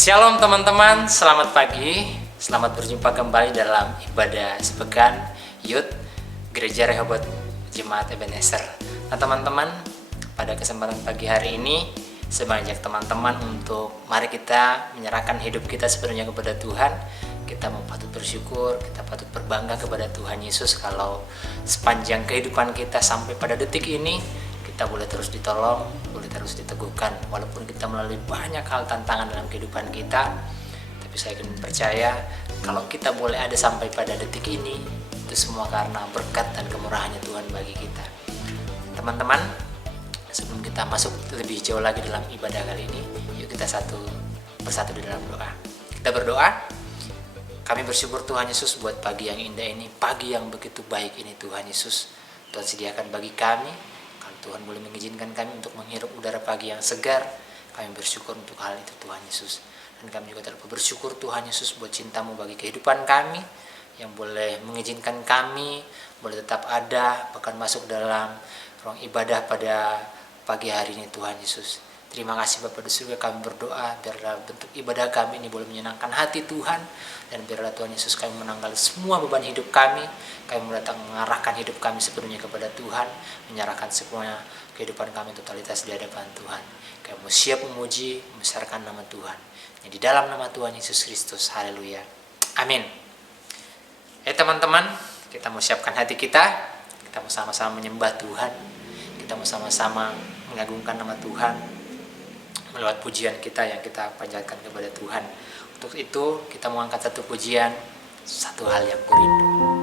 Shalom teman-teman, selamat pagi. Selamat berjumpa kembali dalam ibadah sepekan Youth Gereja Rehoboth Jemaat Ebenezer. Nah teman-teman, pada kesempatan pagi hari ini saya mengajak teman-teman untuk mari kita menyerahkan hidup kita sepenuhnya kepada Tuhan. Kita mau patut bersyukur, kita patut berbangga kepada Tuhan Yesus kalau sepanjang kehidupan kita sampai pada detik ini kita boleh terus ditolong, boleh terus diteguhkan walaupun kita melalui banyak hal tantangan dalam kehidupan kita. Tapi saya ingin percaya kalau kita boleh ada sampai pada detik ini, itu semua karena berkat dan kemurahannya Tuhan bagi kita. Teman-teman, sebelum kita masuk lebih jauh lagi dalam ibadah kali ini, yuk kita satu persatu di dalam doa. Kita berdoa. Kami bersyukur Tuhan Yesus buat pagi yang indah ini, pagi yang begitu baik ini Tuhan Yesus. Tuhan sediakan bagi kami. Tuhan boleh mengizinkan kami untuk menghirup udara pagi yang segar. Kami bersyukur untuk hal itu Tuhan Yesus. Dan kami juga terlalu bersyukur Tuhan Yesus buat cintamu bagi kehidupan kami, yang boleh mengizinkan kami boleh tetap ada, bahkan masuk dalam ruang ibadah pada pagi hari ini Tuhan Yesus. Terima kasih Bapa di surga, kami berdoa biarlah bentuk ibadah kami ini boleh menyenangkan hati Tuhan. Dan biarlah Tuhan Yesus kami menanggal semua beban hidup kami. Kami mendatang mengarahkan hidup kami sepenuhnya kepada Tuhan. Menyerahkan semuanya kehidupan kami totalitas di hadapan Tuhan. Kami mau siap memuji, membesarkan nama Tuhan. Yang di dalam nama Tuhan Yesus Kristus. Haleluya. Amin. Teman-teman, kita mau siapkan hati kita. Kita mau sama-sama menyembah Tuhan. Kita mau sama-sama mengagungkan nama Tuhan melewat pujian kita yang kita panjatkan kepada Tuhan. Untuk itu kita mau angkat satu pujian, satu hal yang kurindu.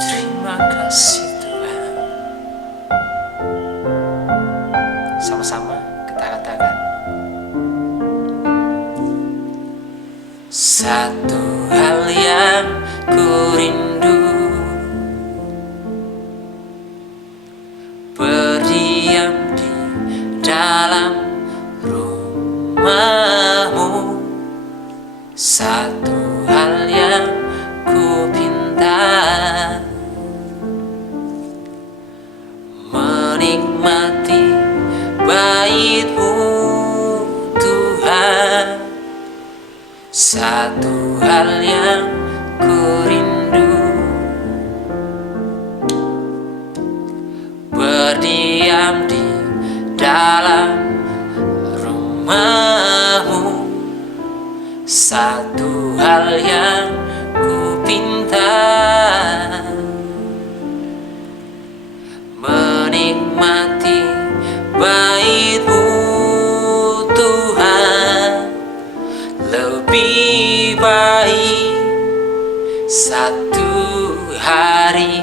Terima kasih Tuhan. Sama-sama kita katakan. Satu hal yang kurindu, berdiam di dalam rumahmu. Satu hal yang kupinta, menikmati bait-Mu Tuhan. Satu hal yang kurindu, berdiam di dalam rumah-Mu. Satu hal yang kupinta, menikmati bait-Mu Tuhan. Lebih baik satu hari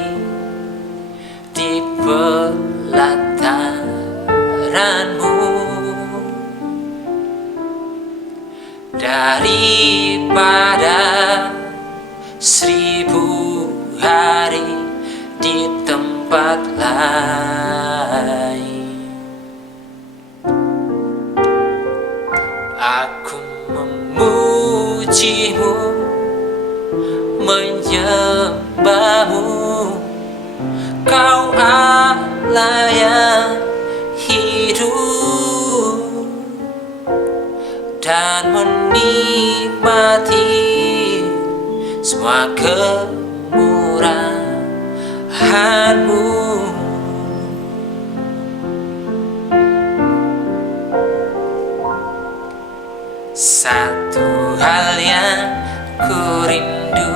di pelataran-Mu daripada 1000 hari di tempat lain. Aku memuji-Mu, menyembah-Mu, Kau Allah yang hidup, dan menikmati semua kemurahan-Mu. Satu hal yang kurindu,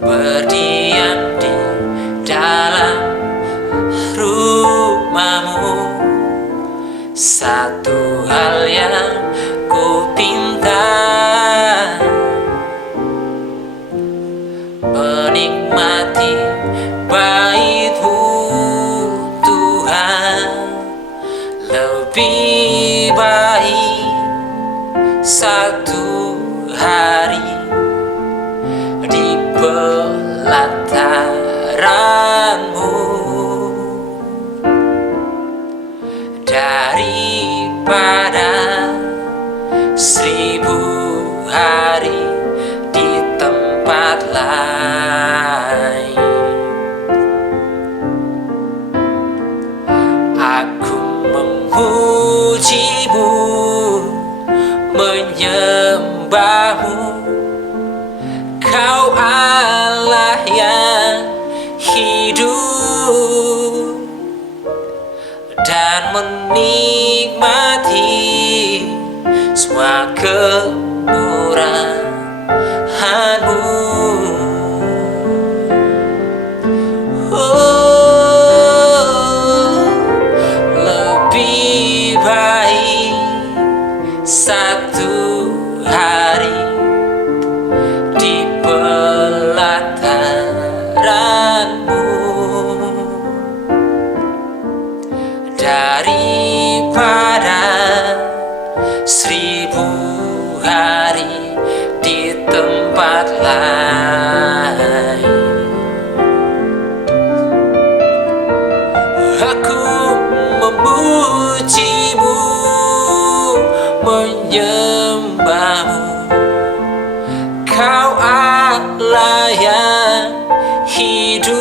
berdiam di dalam rumah-Mu. Satu hal yang kupinta, menikmati bait-Mu Tuhan. Lebih baik satu hari di pelataran-Mu daripada 1000 hari di tempat lain. Aku memujimu, menyembahmu, Kau Allah yang hidup, dan menikmati semua kemurahan-Mu. Oh, lebih baik satu hari di pelataran-Mu daripada 1000 hari di tempat lain. Aku memujimu, menyembahmu, Kau Allah yang hidup,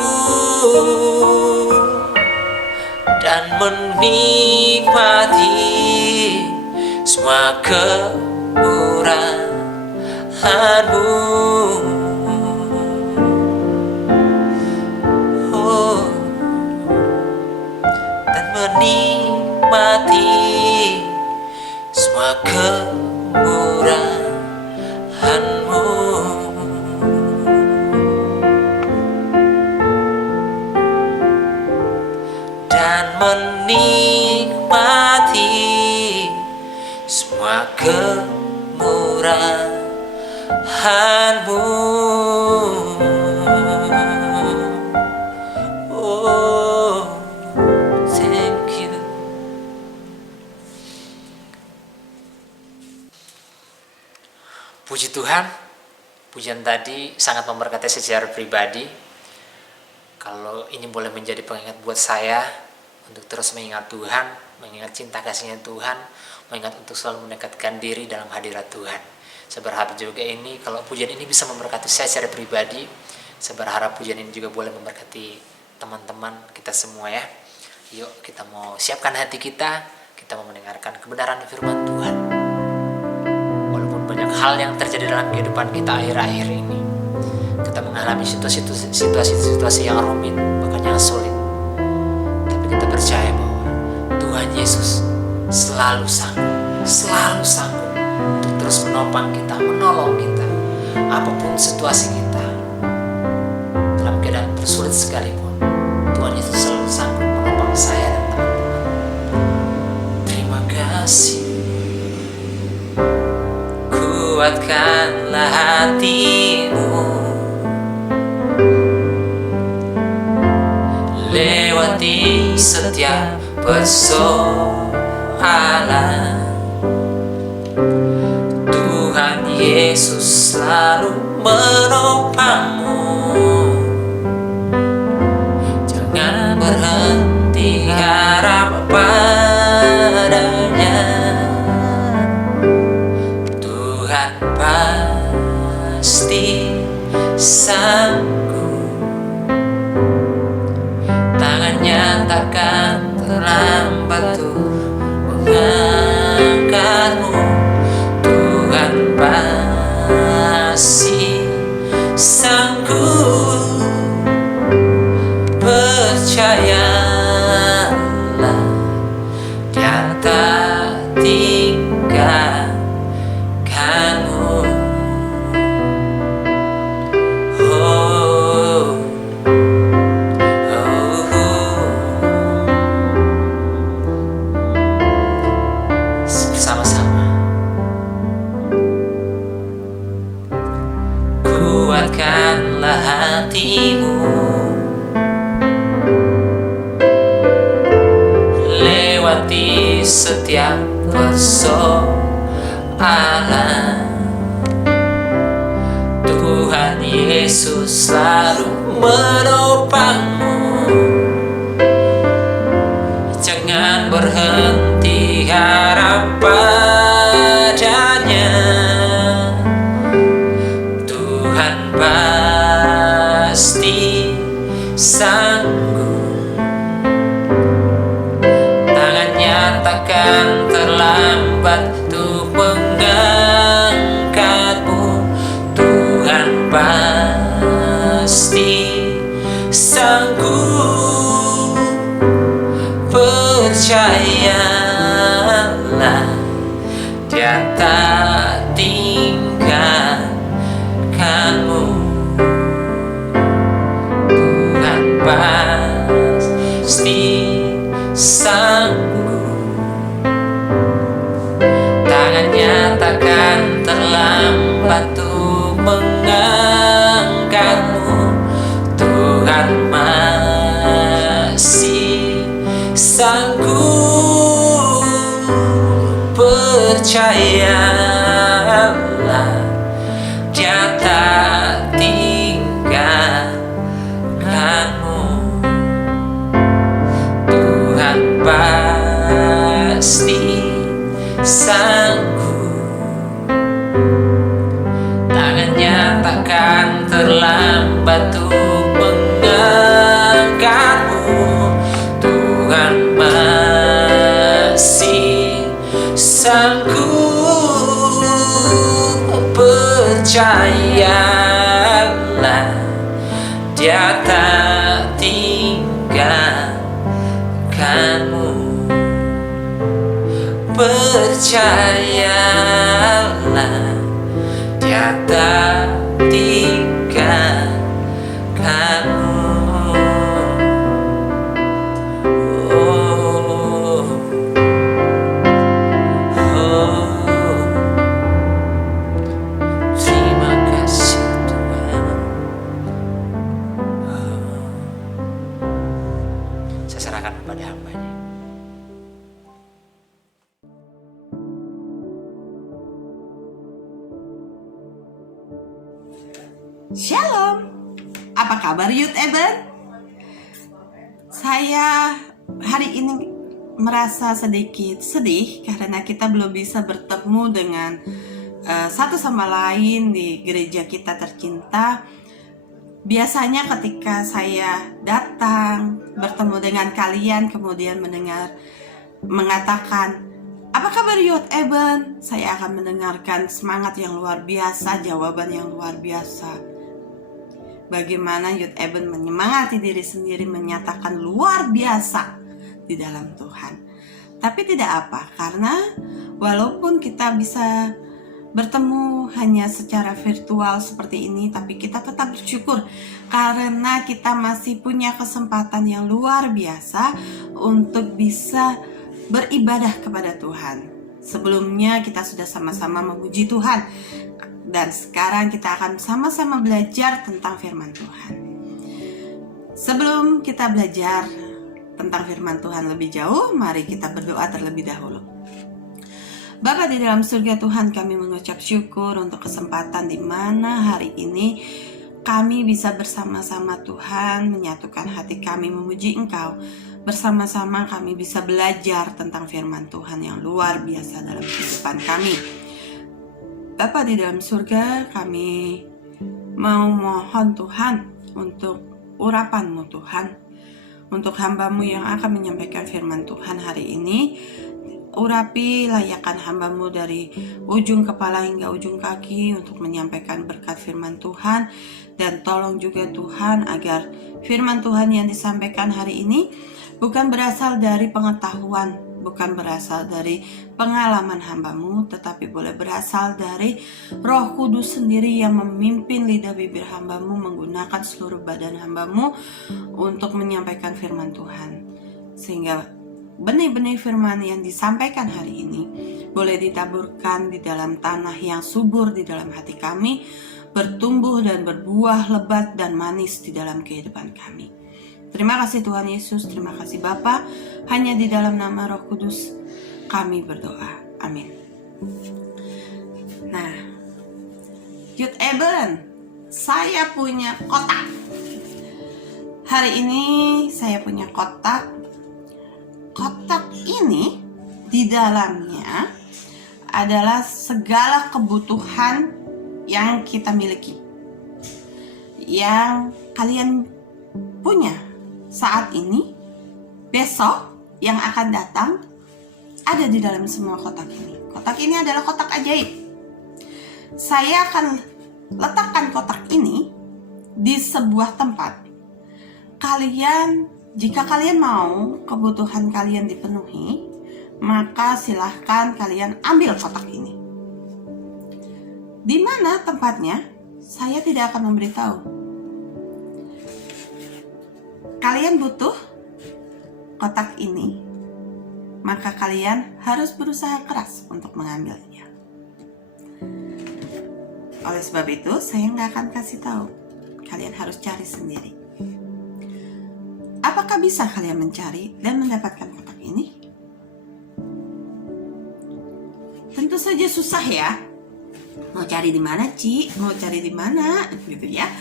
dan menikmati semua kemurahan-Mu. Oh, dan menikmati semua kemurahan-Mu. Dan menikmati semua kemurahan-Mu. Oh, thank you. Puji Tuhan, pujian tadi sangat memberkati secara pribadi. Kalau ini boleh menjadi pengingat buat saya untuk terus mengingat Tuhan, mengingat cinta kasihnya Tuhan, mengingat untuk selalu mendekatkan diri dalam hadirat Tuhan. Saya berharap juga ini, kalau pujian ini bisa memberkati saya secara pribadi, saya berharap pujian ini juga boleh memberkati teman-teman kita semua ya. Yuk kita mau siapkan hati kita mau mendengarkan kebenaran firman Tuhan. Walaupun banyak hal yang terjadi dalam kehidupan kita akhir-akhir ini, kita mengalami situasi yang rumit, bahkan yang sulit, tapi kita percaya bahwa Tuhan Yesus selalu sanggup untuk terus menopang kita, menolong kita, apapun situasi kita. Dalam keadaan tersulit sekalipun, Tuhan Yesus selalu sanggup menopang saya dan teman-teman. Terima kasih. Kuatkanlah hatimu, lewati setiap persoalan. Tuhan Yesus selalu menopangmu. Jangan berhenti harap padanya. Tuhan pasti sanggup. Tangannya takkan terlambat untuk mengangkatmu. Tuhan pasti sanggup. Percayalah, Dia tak tinggalkanmu. Kuatkanlah hatimu, lewati setiap persoalan. Tuhan Yesus selalu menopangmu. Jangan berhenti harap percayalah, Dia tak tinggalkanmu. Tuhan pasti sanggup, tangannya takkan terlambat untuk mengangkatmu. Tuhan masih sanggup, percayalah, Dia tak tinggalkanmu. Percayalah, Dia tak tinggalkanmu. Oh, oh, terima kasih Tuhan. Saya serahkan kepada hamba-Nya. Shalom, apa kabar Youth Eben? Saya hari ini merasa sedikit sedih karena kita belum bisa bertemu dengan satu sama lain di gereja kita tercinta. Biasanya ketika saya datang bertemu dengan kalian kemudian mengatakan, apa kabar Youth Eben? Saya akan mendengarkan semangat yang luar biasa, jawaban yang luar biasa. Bagaimana Youth Eben menyemangati diri sendiri, menyatakan luar biasa di dalam Tuhan. Tapi tidak apa, karena walaupun kita bisa bertemu hanya secara virtual seperti ini, tapi kita tetap bersyukur karena kita masih punya kesempatan yang luar biasa untuk bisa beribadah kepada Tuhan. Sebelumnya kita sudah sama-sama memuji Tuhan, dan sekarang kita akan sama-sama belajar tentang firman Tuhan. Sebelum kita belajar tentang firman Tuhan lebih jauh, mari kita berdoa terlebih dahulu. Bapa di dalam surga, Tuhan, kami mengucap syukur untuk kesempatan di mana hari ini kami bisa bersama-sama Tuhan menyatukan hati kami memuji Engkau. Bersama-sama kami bisa belajar tentang firman Tuhan yang luar biasa dalam kehidupan kami. Bapa di dalam surga, kami mau mohon Tuhan untuk urapan-Mu Tuhan, untuk hamba-Mu yang akan menyampaikan firman Tuhan hari ini. Urapi layakan hamba-Mu dari ujung kepala hingga ujung kaki untuk menyampaikan berkat firman Tuhan. Dan tolong juga Tuhan agar firman Tuhan yang disampaikan hari ini bukan berasal dari pengetahuan, bukan berasal dari pengalaman hamba-Mu, tetapi boleh berasal dari Roh Kudus sendiri yang memimpin lidah bibir hamba-Mu, menggunakan seluruh badan hamba-Mu untuk menyampaikan firman Tuhan. Sehingga benih-benih firman yang disampaikan hari ini boleh ditaburkan di dalam tanah yang subur di dalam hati kami, bertumbuh dan berbuah lebat dan manis di dalam kehidupan kami. Terima kasih Tuhan Yesus, terima kasih Bapa. Hanya di dalam nama Roh Kudus kami berdoa. Amin. Nah, Youth Eben, saya punya kotak. Hari ini saya punya kotak. Kotak ini di dalamnya adalah segala kebutuhan yang kita miliki, yang kalian punya saat ini, besok, yang akan datang, ada di dalam semua kotak ini. Kotak ini adalah kotak ajaib. Saya akan letakkan kotak ini di sebuah tempat. Jika kalian mau kebutuhan kalian dipenuhi, maka silahkan kalian ambil kotak ini. Di mana tempatnya? Saya tidak akan memberitahu. Kalian butuh kotak ini, maka kalian harus berusaha keras untuk mengambilnya. Oleh sebab itu, saya nggak akan kasih tahu. Kalian harus cari sendiri. Apakah bisa kalian mencari dan mendapatkan kotak ini? Tentu saja saja susah ya. Mau cari di mana, Ci? Mau cari di mana? Gitu ya.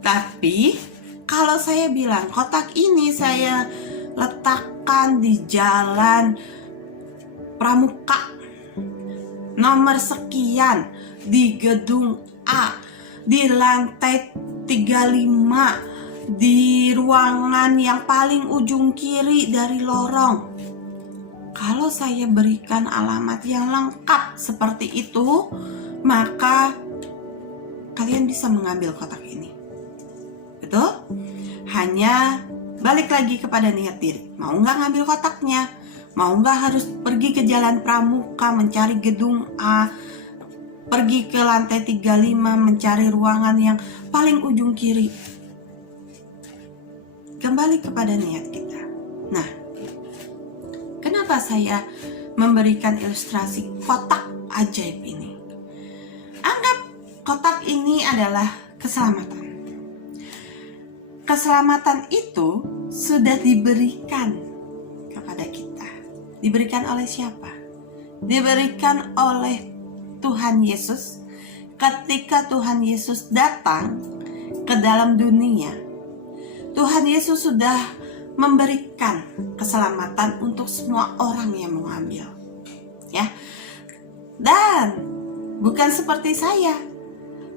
Tapi kalau saya bilang kotak ini saya letakkan di jalan Pramuka nomor sekian, di gedung A, di lantai 35, di ruangan yang paling ujung kiri dari lorong. Kalau saya berikan alamat yang lengkap seperti itu, maka kalian bisa mengambil kotak ini. Betul? Hanya balik lagi kepada niat diri. Mau nggak ngambil kotaknya? Mau nggak harus pergi ke jalan Pramuka mencari gedung A, pergi ke lantai 35 mencari ruangan yang paling ujung kiri? Kembali kepada niat kita. Nah, kenapa saya memberikan ilustrasi kotak ajaib ini? Anggap kotak ini adalah keselamatan. Keselamatan itu sudah diberikan kepada kita. Diberikan oleh siapa? Diberikan oleh Tuhan Yesus. Ketika Tuhan Yesus datang ke dalam dunia, Tuhan Yesus sudah memberikan keselamatan untuk semua orang yang mengambil. Ya. Dan bukan seperti saya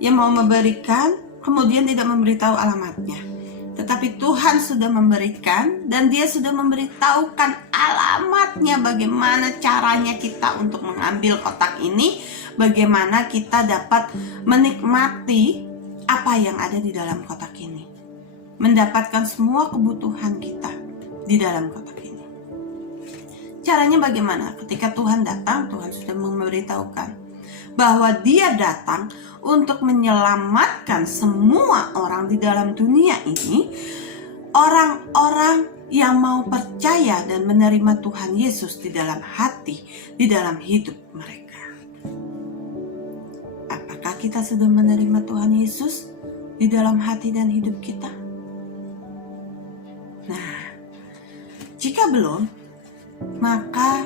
yang mau memberikan kemudian tidak memberitahu alamatnya. Tetapi Tuhan sudah memberikan dan Dia sudah memberitahukan alamatnya, bagaimana caranya kita untuk mengambil kotak ini, bagaimana kita dapat menikmati apa yang ada di dalam kotak ini, mendapatkan semua kebutuhan kita di dalam kotak ini. Caranya bagaimana? Ketika Tuhan datang, Tuhan sudah memberitahukan bahwa Dia datang untuk menyelamatkan semua orang di dalam dunia ini, orang-orang yang mau percaya dan menerima Tuhan Yesus di dalam hati, di dalam hidup mereka. Apakah kita sudah menerima Tuhan Yesus di dalam hati dan hidup kita? Nah, jika belum, maka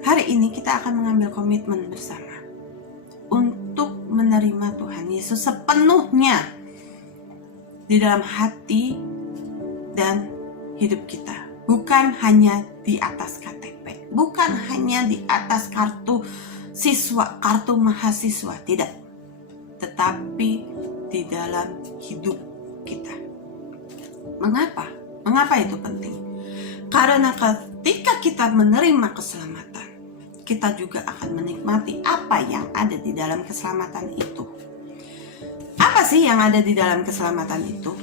hari ini kita akan mengambil komitmen bersama untuk menerima Tuhan Yesus sepenuhnya di dalam hati dan hidup kita. Bukan hanya di atas KTP, bukan hanya di atas kartu siswa, kartu mahasiswa, tidak. Tetapi di dalam hidup kita. Mengapa? Mengapa itu penting? Karena ketika kita menerima keselamatan, kita juga akan menikmati apa yang ada di dalam keselamatan itu. Apa sih yang ada di dalam keselamatan itu?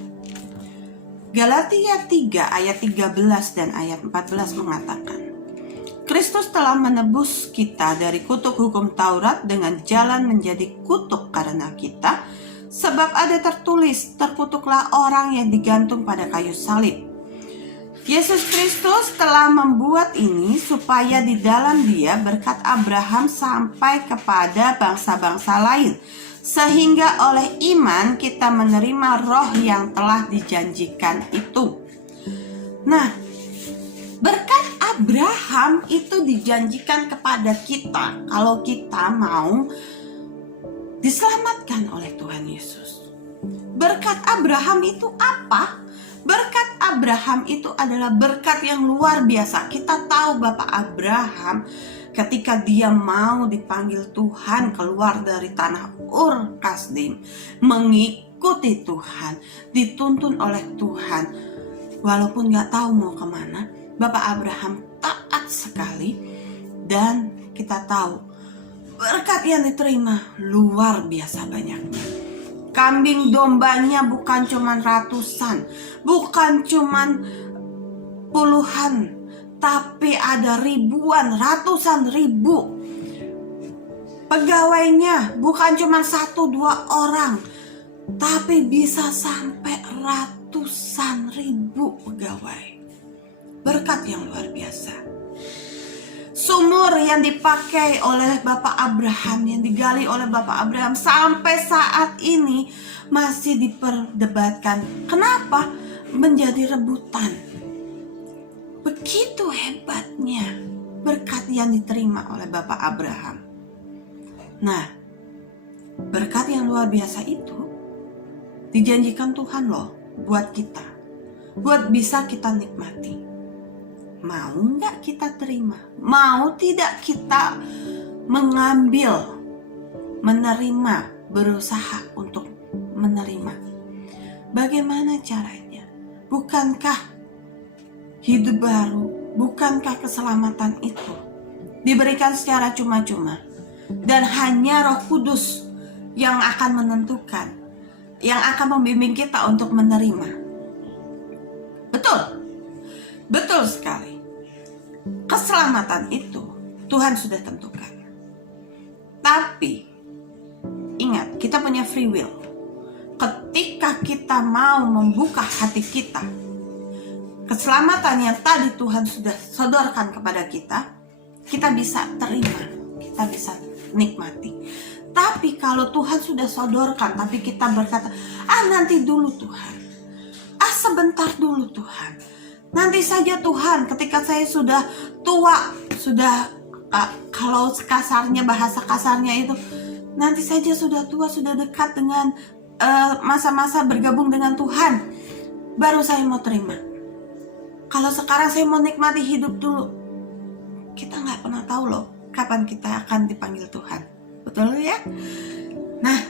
Galatia 3 ayat 13 dan ayat 14 mengatakan, Kristus telah menebus kita dari kutuk hukum Taurat dengan jalan menjadi kutuk karena kita, sebab ada tertulis, terkutuklah orang yang digantung pada kayu salib. Yesus Kristus telah membuat ini supaya di dalam Dia berkat Abraham sampai kepada bangsa-bangsa lain, sehingga oleh iman kita menerima roh yang telah dijanjikan itu. Nah, berkat Abraham itu dijanjikan kepada kita kalau kita mau diselamatkan oleh Tuhan Yesus. Berkat Abraham itu apa? Berkat Abraham itu adalah berkat yang luar biasa. Kita tahu Bapak Abraham ketika dia mau dipanggil Tuhan keluar dari tanah Ur Kasdim, mengikuti Tuhan, dituntun oleh Tuhan. Walaupun gak tahu mau kemana, Bapak Abraham taat sekali. Dan kita tahu berkat yang diterima luar biasa banyaknya. Kambing dombanya bukan cuman ratusan, bukan cuman puluhan, tapi ada ribuan, ratusan ribu. Pegawainya bukan cuman 1-2 orang, tapi bisa sampai ratusan ribu pegawai. Berkat yang luar biasa. Sumur yang dipakai oleh Bapak Abraham, yang digali oleh Bapak Abraham sampai saat ini masih diperdebatkan. Kenapa? Menjadi rebutan. Begitu hebatnya berkat yang diterima oleh Bapak Abraham. Nah, berkat yang luar biasa itu dijanjikan Tuhan loh buat kita, buat bisa kita nikmati. Mau nggak kita terima? Mau tidak kita mengambil, menerima, berusaha untuk menerima? Bagaimana caranya? Bukankah hidup baru, bukankah keselamatan itu diberikan secara cuma-cuma? Dan hanya Roh Kudus yang akan menentukan, yang akan membimbing kita untuk menerima. Betul sekali. Keselamatan itu Tuhan sudah tentukan. Tapi ingat, kita punya free will. Ketika kita mau membuka hati kita, keselamatan yang tadi Tuhan sudah sodorkan kepada kita, kita bisa terima, kita bisa nikmati. Tapi kalau Tuhan sudah sodorkan, tapi kita berkata, nanti dulu Tuhan, sebentar dulu Tuhan, nanti saja Tuhan, ketika saya sudah tua, sudah kalau kasarnya, bahasa kasarnya itu, nanti saja sudah tua, sudah dekat dengan masa-masa bergabung dengan Tuhan, baru saya mau terima. Kalau sekarang saya mau nikmati hidup dulu. Kita nggak pernah tahu loh kapan kita akan dipanggil Tuhan. Betul ya? Nah,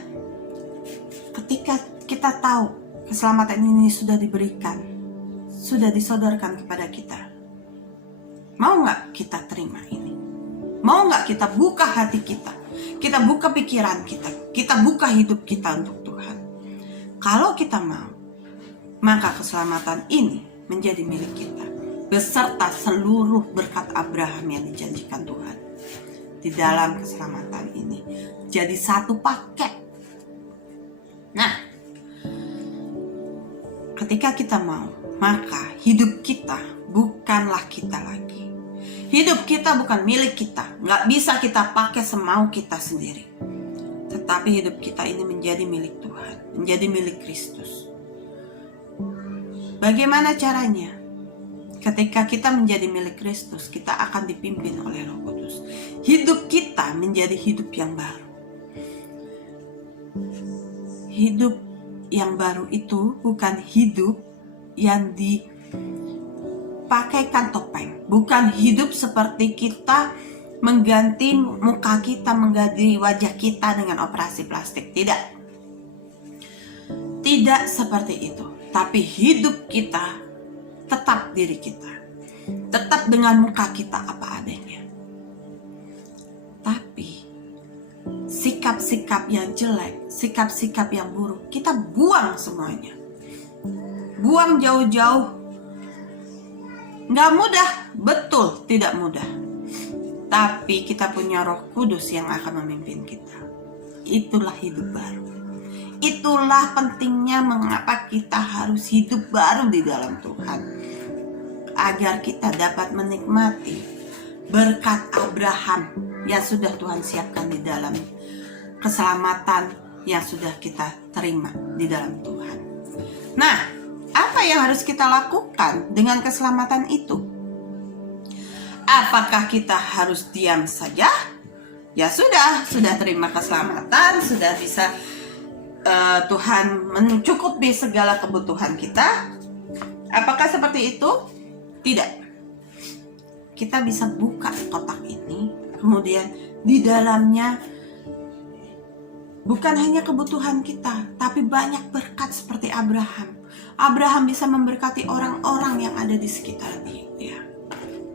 ketika kita tahu keselamatan ini sudah diberikan, sudah disodorkan kepada kita, mau nggak kita terima ini? Mau nggak kita buka hati kita? Kita buka pikiran kita buka hidup kita untuk Tuhan. Kalau kita mau, maka keselamatan ini menjadi milik kita, beserta seluruh berkat Abraham yang dijanjikan Tuhan. Di dalam keselamatan ini jadi satu paket. Nah, ketika kita mau, maka hidup kita bukanlah kita lagi. Hidup kita bukan milik kita, nggak bisa kita pakai semau kita sendiri. Tetapi hidup kita ini menjadi milik Tuhan, menjadi milik Kristus. Bagaimana caranya? Ketika kita menjadi milik Kristus, kita akan dipimpin oleh Roh Kudus. Hidup kita menjadi hidup yang baru. Hidup yang baru itu bukan hidup yang dipakaikan topeng. Bukan hidup seperti kita mengganti muka kita, mengganti wajah kita dengan operasi plastik. Tidak. Tidak seperti itu. Tapi hidup kita tetap diri kita, tetap dengan muka kita apa adanya. Tapi sikap-sikap yang jelek, sikap-sikap yang buruk, kita buang semuanya. Buang jauh-jauh. Gak mudah, betul tidak mudah. Tapi kita punya Roh Kudus yang akan memimpin kita. Itulah hidup baru. Itulah pentingnya mengapa kita harus hidup baru di dalam Tuhan, agar kita dapat menikmati berkat Abraham yang sudah Tuhan siapkan di dalam keselamatan yang sudah kita terima di dalam Tuhan. Nah, apa yang harus kita lakukan dengan keselamatan itu? Apakah kita harus diam saja? Ya sudah terima keselamatan, sudah bisa Tuhan mencukupi segala kebutuhan kita. Apakah seperti itu? Tidak. Kita bisa buka kotak ini, kemudian di dalamnya bukan hanya kebutuhan kita, tapi banyak berkat seperti Abraham. Abraham bisa memberkati orang-orang yang ada di sekitar dia.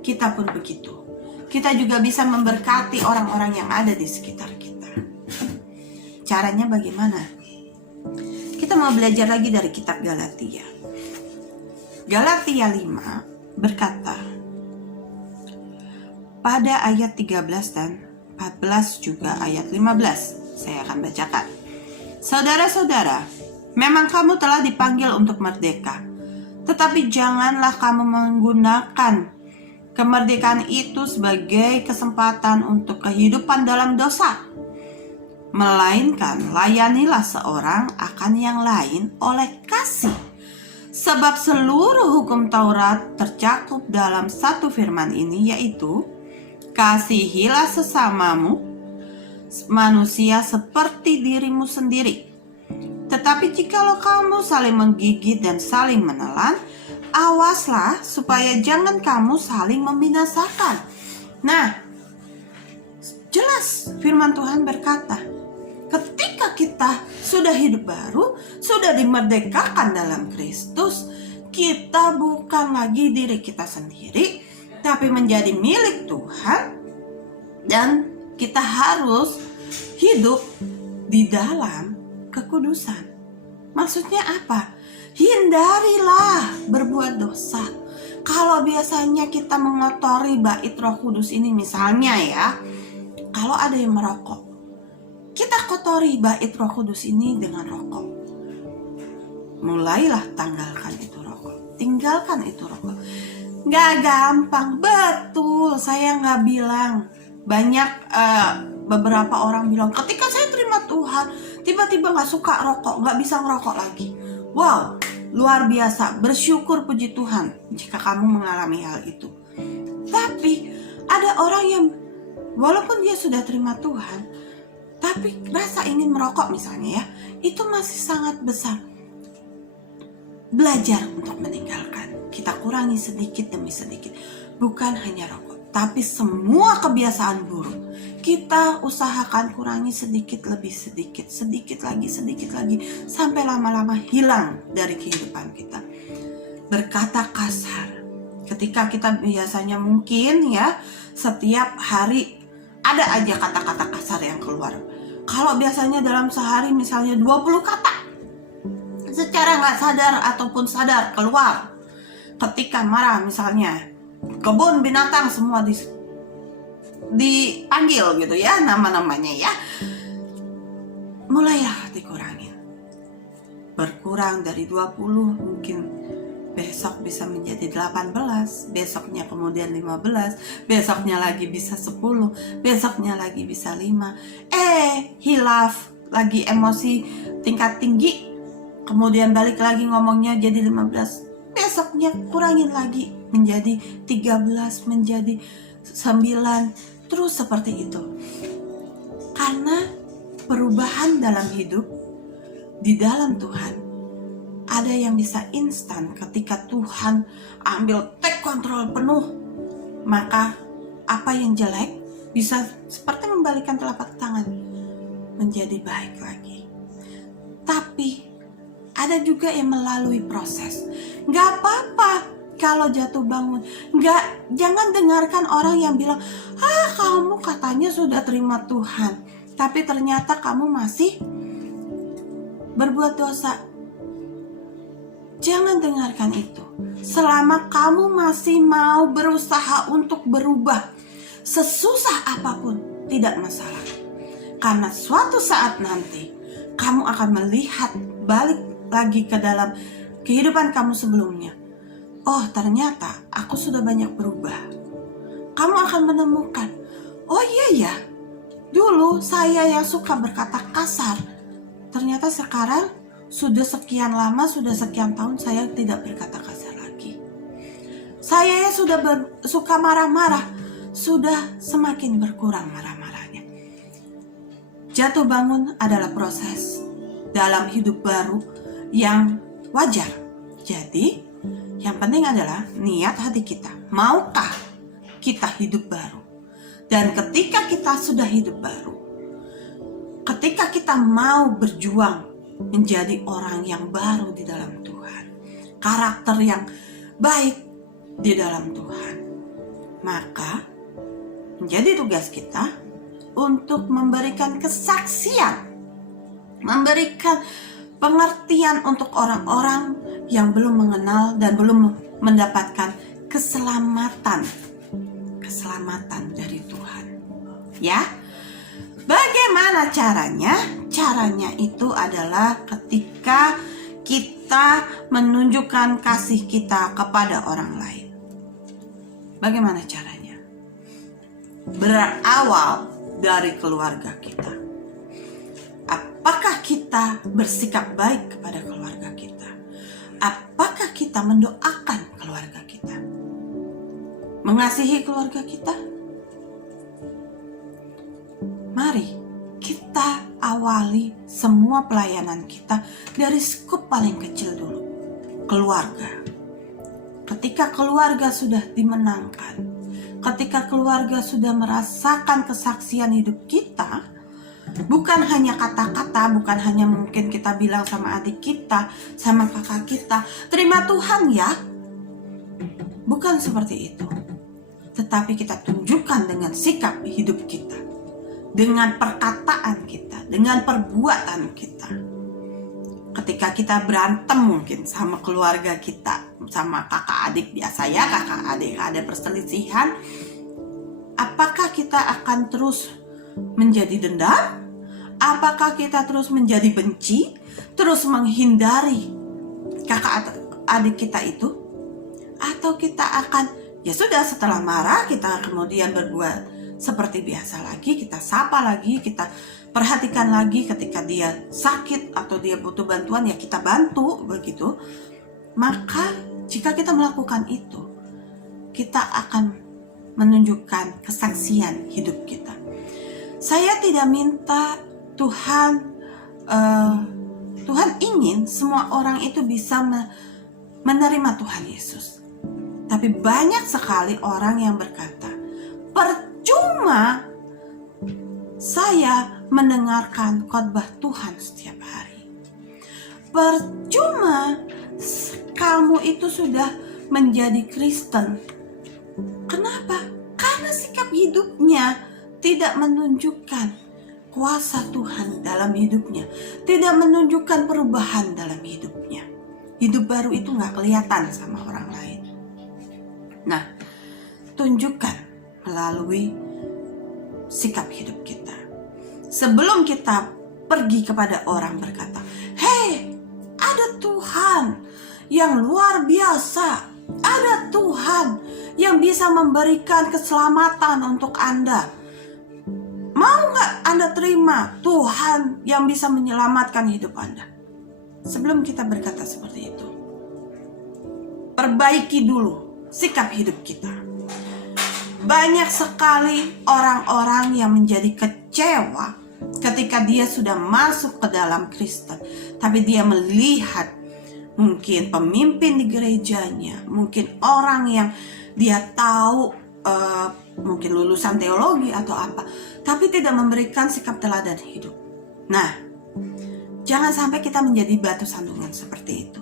Kita pun begitu. Kita juga bisa memberkati orang-orang yang ada di sekitar kita. Caranya bagaimana? Kita mau belajar lagi dari kitab Galatia. Galatia 5 berkata, pada ayat 13 dan 14 juga ayat 15, saya akan bacakan. Saudara-saudara, memang kamu telah dipanggil untuk merdeka, tetapi janganlah kamu menggunakan kemerdekaan itu sebagai kesempatan untuk kehidupan dalam dosa. Melainkan layanilah seorang akan yang lain oleh kasih. Sebab seluruh hukum Taurat tercakup dalam satu firman ini, yaitu kasihilah sesamamu manusia seperti dirimu sendiri. Tetapi jikalau kamu saling menggigit dan saling menelan, awaslah supaya jangan kamu saling membinasakan. Nah, jelas firman Tuhan berkata, ketika kita sudah hidup baru, sudah dimerdekakan dalam Kristus, kita bukan lagi diri kita sendiri, tapi menjadi milik Tuhan, dan kita harus hidup di dalam kekudusan. Maksudnya apa? Hindarilah berbuat dosa. Kalau biasanya kita mengotori bait Roh Kudus ini, misalnya ya, kalau ada yang merokok, kita kotori bait Roh Kudus ini dengan rokok. Mulailah tanggalkan itu rokok, tinggalkan itu rokok. Gak gampang, betul. Saya gak bilang. Banyak beberapa orang bilang, ketika saya terima Tuhan, tiba-tiba gak suka rokok, gak bisa ngerokok lagi. Wow, luar biasa. Bersyukur, puji Tuhan jika kamu mengalami hal itu. Tapi ada orang yang walaupun dia sudah terima Tuhan, tapi rasa ingin merokok misalnya ya, itu masih sangat besar. Belajar untuk meninggalkan. Kita kurangi sedikit demi sedikit. Bukan hanya rokok, tapi semua kebiasaan buruk. Kita usahakan kurangi sedikit lebih sedikit, sedikit lagi, sampai lama-lama hilang dari kehidupan kita. Berkata kasar. Ketika kita biasanya mungkin ya, setiap hari ada aja kata-kata kasar yang keluar. Kalau biasanya dalam sehari misalnya 20 kata, secara nggak sadar ataupun sadar keluar. Ketika marah misalnya, kebun binatang semua dipanggil gitu ya, nama-namanya ya. Mulailah dikurangin. Berkurang dari 20, mungkin besok bisa menjadi 18, besoknya kemudian 15, besoknya lagi bisa 10, besoknya lagi bisa 5. Hilaf, lagi emosi tingkat tinggi, kemudian balik lagi ngomongnya jadi 15. Besoknya kurangin lagi menjadi 13, menjadi 9, terus seperti itu. Karena perubahan dalam hidup di dalam Tuhan ada yang bisa instan. Ketika Tuhan ambil take control penuh, maka apa yang jelek bisa seperti membalikan telapak tangan menjadi baik lagi. Tapi ada juga yang melalui proses. Gak apa-apa kalau jatuh bangun. Jangan dengarkan orang yang bilang, kamu katanya sudah terima Tuhan, tapi ternyata kamu masih berbuat dosa. Jangan dengarkan itu. Selama kamu masih mau berusaha untuk berubah, sesusah apapun tidak masalah. Karena suatu saat nanti kamu akan melihat balik lagi ke dalam kehidupan kamu sebelumnya. Oh, ternyata aku sudah banyak berubah. Kamu akan menemukan, oh iya ya, dulu saya yang suka berkata kasar. Ternyata sekarang sudah sekian lama, sudah sekian tahun saya tidak berkata kasar lagi. Saya yang sudah suka marah-marah, sudah semakin berkurang marah-marahnya. Jatuh bangun adalah proses dalam hidup baru yang wajar. Jadi, yang penting adalah niat hati kita. Maukah kita hidup baru? Dan ketika kita sudah hidup baru, ketika kita mau berjuang menjadi orang yang baru di dalam Tuhan, karakter yang baik di dalam Tuhan, maka menjadi tugas kita untuk memberikan kesaksian, memberikan pengertian untuk orang-orang yang belum mengenal dan belum mendapatkan keselamatan dari Tuhan. Ya, bagaimana caranya? Caranya itu adalah ketika kita menunjukkan kasih kita kepada orang lain. Bagaimana caranya? Berawal dari keluarga kita. Apakah kita bersikap baik kepada keluarga kita? Apakah kita mendoakan keluarga kita? Mengasihi keluarga kita? Mari kita awali semua pelayanan kita dari skup paling kecil dulu, keluarga. Ketika keluarga sudah dimenangkan, ketika keluarga sudah merasakan kesaksian hidup kita, bukan hanya kata-kata, bukan hanya mungkin kita bilang sama adik kita, sama kakak kita, terima Tuhan ya. Bukan seperti itu. Tetapi kita tunjukkan dengan sikap hidup kita, dengan perkataan kita, dengan perbuatan kita. Ketika kita berantem mungkin sama keluarga kita, sama kakak adik, biasa ya kakak adik ada perselisihan, apakah kita akan terus menjadi dendam? Apakah kita terus menjadi benci, terus menghindari kakak adik kita itu? Atau kita akan, ya sudah, setelah marah kita kemudian berbuat seperti biasa lagi, kita sapa lagi, kita perhatikan lagi, ketika dia sakit atau dia butuh bantuan ya kita bantu begitu. Maka jika kita melakukan itu, kita akan menunjukkan kesaksian hidup kita. Saya tidak minta Tuhan ingin semua orang itu bisa menerima Tuhan Yesus. Tapi banyak sekali orang yang berkata, percuma saya mendengarkan khotbah Tuhan setiap hari. Percuma kamu itu sudah menjadi Kristen. Kenapa? Karena sikap hidupnya tidak menunjukkan kuasa Tuhan dalam hidupnya, tidak menunjukkan perubahan dalam hidupnya. Hidup baru itu gak kelihatan sama orang lain. Nah, tunjukkan melalui sikap hidup kita. Sebelum kita pergi kepada orang berkata, "Hei, ada Tuhan yang luar biasa. Ada Tuhan yang bisa memberikan keselamatan untuk Anda. Mau gak Anda terima Tuhan yang bisa menyelamatkan hidup Anda?" Sebelum kita berkata seperti itu, perbaiki dulu sikap hidup kita. Banyak sekali orang-orang yang menjadi kecewa ketika dia sudah masuk ke dalam Kristen, tapi dia melihat mungkin pemimpin di gerejanya, mungkin orang yang dia tahu mungkin lulusan teologi atau apa, tapi tidak memberikan sikap teladan hidup. Nah, jangan sampai kita menjadi batu sandungan seperti itu.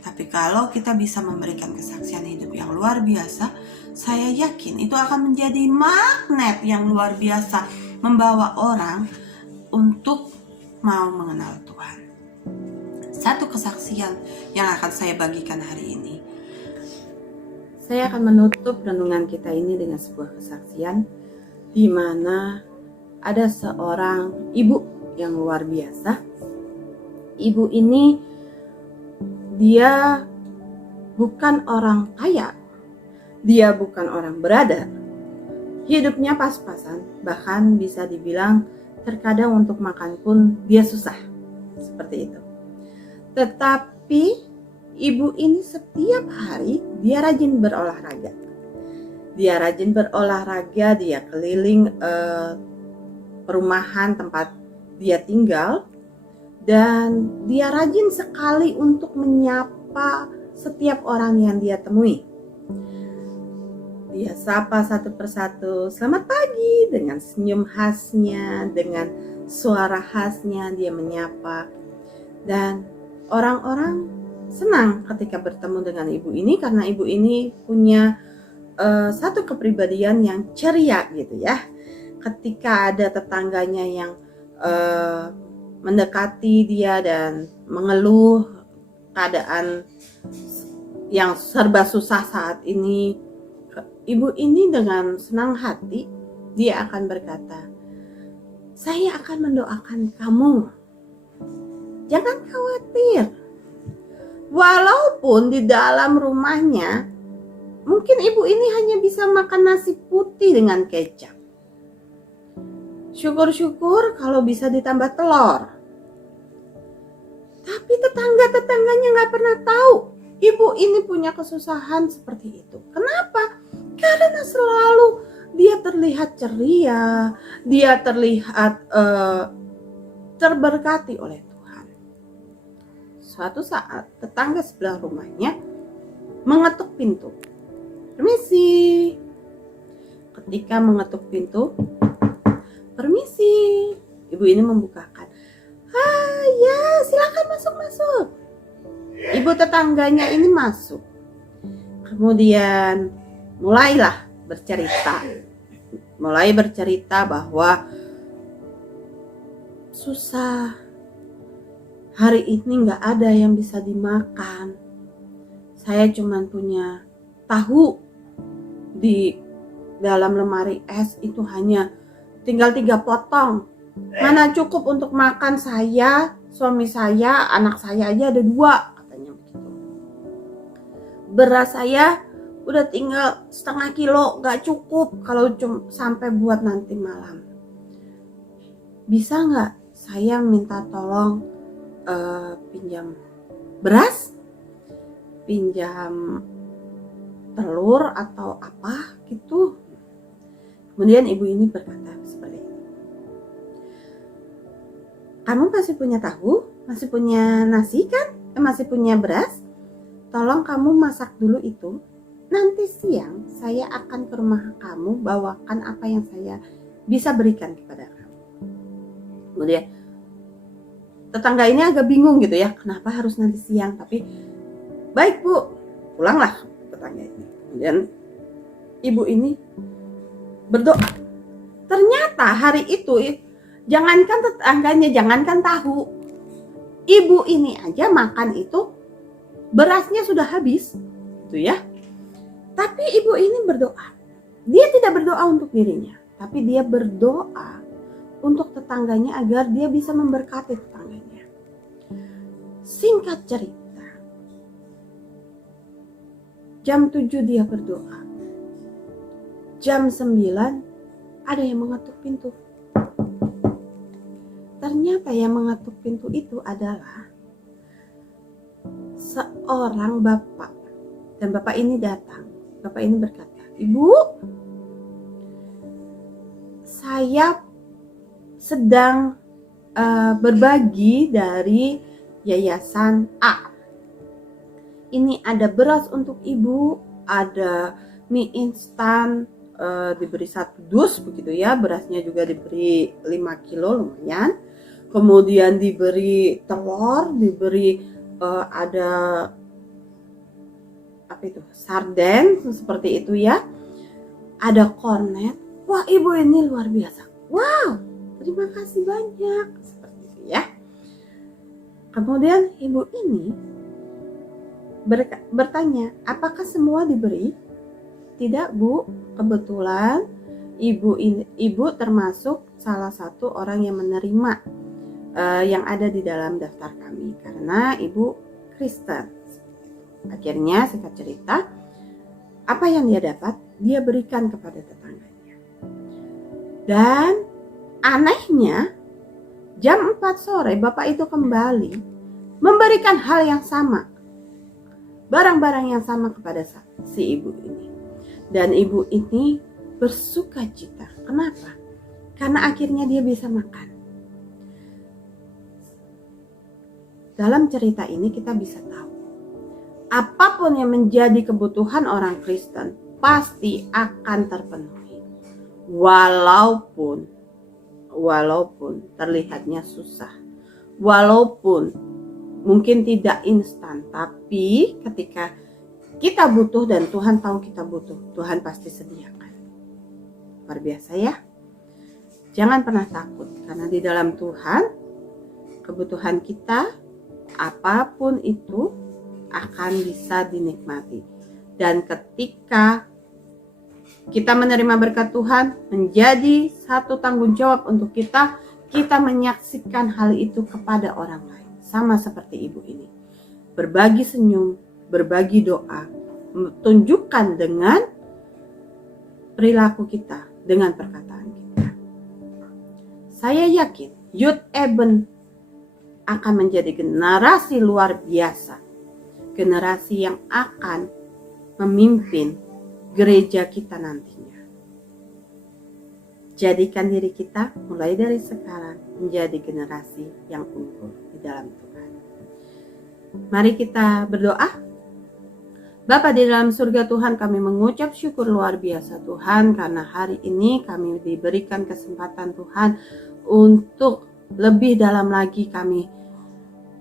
Tapi kalau kita bisa memberikan kesaksian hidup yang luar biasa, saya yakin itu akan menjadi magnet yang luar biasa, membawa orang untuk mau mengenal Tuhan. Satu kesaksian yang akan saya bagikan hari ini. Saya akan menutup renungan kita ini dengan sebuah kesaksian di mana ada seorang ibu yang luar biasa. Ibu ini dia bukan orang kaya, dia bukan orang berada. Hidupnya pas-pasan, bahkan bisa dibilang terkadang untuk makan pun dia susah. Seperti itu. Tetapi ibu ini setiap hari dia rajin berolahraga. Dia rajin berolahraga, dia keliling perumahan tempat dia tinggal. Dan dia rajin sekali untuk menyapa setiap orang yang dia temui. Dia sapa satu persatu, "Selamat pagi," dengan senyum khasnya, dengan suara khasnya dia menyapa. Dan orang-orang senang ketika bertemu dengan ibu ini karena ibu ini punya satu kepribadian yang ceria gitu ya. Ketika ada tetangganya yang mendekati dia dan mengeluh keadaan yang serba susah saat ini, ibu ini dengan senang hati dia akan berkata, "Saya akan mendoakan kamu. Jangan khawatir. Walaupun di dalam rumahnya mungkin ibu ini hanya bisa makan nasi putih dengan kecap. Syukur-syukur kalau bisa ditambah telur. Tapi tetangga-tetangganya gak pernah tahu ibu ini punya kesusahan seperti itu. Kenapa? Karena selalu dia terlihat ceria, dia terlihat terberkati oleh Tuhan. Suatu saat tetangga sebelah rumahnya mengetuk pintu. Permisi. Ketika mengetuk pintu, permisi, ibu ini membukakan. Ya, silakan masuk. Ibu tetangganya ini masuk. Kemudian mulai bercerita bahwa susah, hari ini gak ada yang bisa dimakan. Saya cuma punya tahu di dalam lemari es, itu hanya tinggal 3 potong. Mana cukup untuk makan saya, suami saya, anak saya aja ada 2, katanya begitu. Beras saya udah tinggal setengah kilo, gak cukup kalau cuma sampai buat nanti malam. Bisa gak saya minta tolong pinjam beras, pinjam telur atau apa gitu. Kemudian ibu ini berkata seperti ini. Kamu masih punya tahu? Masih punya nasi kan? Masih punya beras? Tolong kamu masak dulu itu. Nanti siang saya akan ke rumah kamu bawakan apa yang saya bisa berikan kepada kamu. Kemudian tetangga ini agak bingung gitu ya. Kenapa harus nanti siang? Tapi baik bu, pulanglah tetangga ini. Kemudian ibu ini berdoa. Ternyata hari itu jangankan tetangganya, jangankan tahu, ibu ini aja makan itu berasnya sudah habis, gitu ya. Tapi ibu ini berdoa. Dia tidak berdoa untuk dirinya, tapi dia berdoa untuk tetangganya agar dia bisa memberkati tetangganya. Singkat cerita, jam 7 dia berdoa. Jam 9 ada yang mengetuk pintu. Ternyata yang mengetuk pintu itu adalah seorang bapak. Dan bapak ini datang. Bapak ini berkata, "Ibu, saya sedang berbagi dari yayasan A. Ini ada beras untuk ibu, ada mie instan, diberi 1 dus begitu ya, berasnya juga diberi 5 kilo lumayan. Kemudian diberi telur, diberi ada apa itu, sarden seperti itu ya. Ada kornet. Wah, ibu ini luar biasa. Wow, terima kasih banyak, seperti itu ya. Kemudian ibu ini bertanya, apakah semua diberi? Tidak bu, kebetulan ibu termasuk salah satu orang yang menerima yang ada di dalam daftar kami karena ibu Kristen. Akhirnya singkat cerita, apa yang dia dapat dia berikan kepada tetangganya. Dan anehnya jam 4 sore bapak itu kembali memberikan hal yang sama, barang-barang yang sama kepada si ibu ini. Dan ibu ini bersuka cita. Kenapa? Karena akhirnya dia bisa makan. Dalam cerita ini kita bisa tahu, apapun yang menjadi kebutuhan orang Kristen pasti akan terpenuhi. Walaupun terlihatnya susah. Walaupun mungkin tidak instan, tapi ketika kita butuh dan Tuhan tahu kita butuh, Tuhan pasti sediakan. Luar biasa ya. Jangan pernah takut, karena di dalam Tuhan kebutuhan kita apapun itu akan bisa dinikmati. Dan ketika kita menerima berkat Tuhan, menjadi satu tanggung jawab untuk kita menyaksikan hal itu kepada orang lain. Sama seperti ibu ini. Berbagi senyum, berbagi doa, tunjukkan dengan perilaku kita, dengan perkataan kita. Saya yakin Youth Eben akan menjadi generasi luar biasa, generasi yang akan memimpin gereja kita nantinya. Jadikan diri kita mulai dari sekarang menjadi generasi yang unggul di dalam Tuhan. Mari kita berdoa. Bapa di dalam surga Tuhan, kami mengucap syukur luar biasa Tuhan, karena hari ini kami diberikan kesempatan Tuhan untuk lebih dalam lagi kami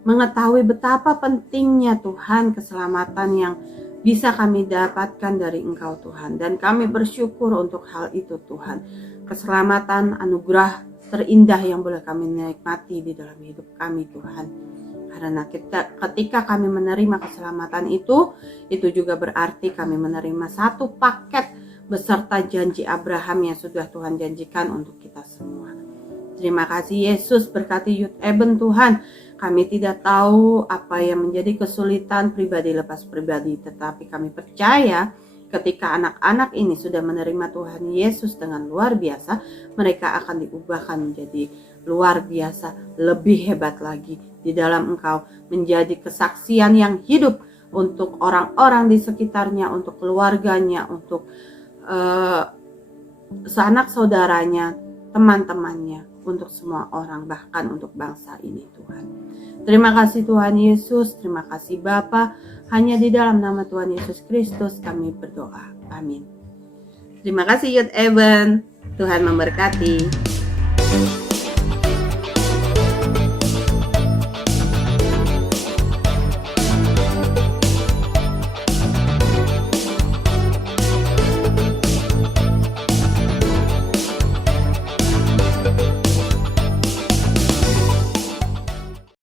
mengetahui betapa pentingnya Tuhan keselamatan yang bisa kami dapatkan dari Engkau Tuhan. Dan kami bersyukur untuk hal itu Tuhan. Keselamatan anugerah terindah yang boleh kami nikmati di dalam hidup kami Tuhan. Karena ketika kami menerima keselamatan itu juga berarti kami menerima satu paket beserta janji Abraham yang sudah Tuhan janjikan untuk kita semua. Terima kasih Yesus, berkati Youth Eben Tuhan. Kami tidak tahu apa yang menjadi kesulitan pribadi lepas pribadi, tetapi kami percaya ketika anak-anak ini sudah menerima Tuhan Yesus dengan luar biasa, mereka akan diubahkan menjadi luar biasa, lebih hebat lagi di dalam Engkau, menjadi kesaksian yang hidup untuk orang-orang di sekitarnya, untuk keluarganya, untuk sanak saudaranya, teman-temannya, untuk semua orang, bahkan untuk bangsa ini Tuhan. Terima kasih Tuhan Yesus, terima kasih Bapa. Hanya di dalam nama Tuhan Yesus Kristus kami berdoa. Amin. Terima kasih Youth Eben. Tuhan memberkati.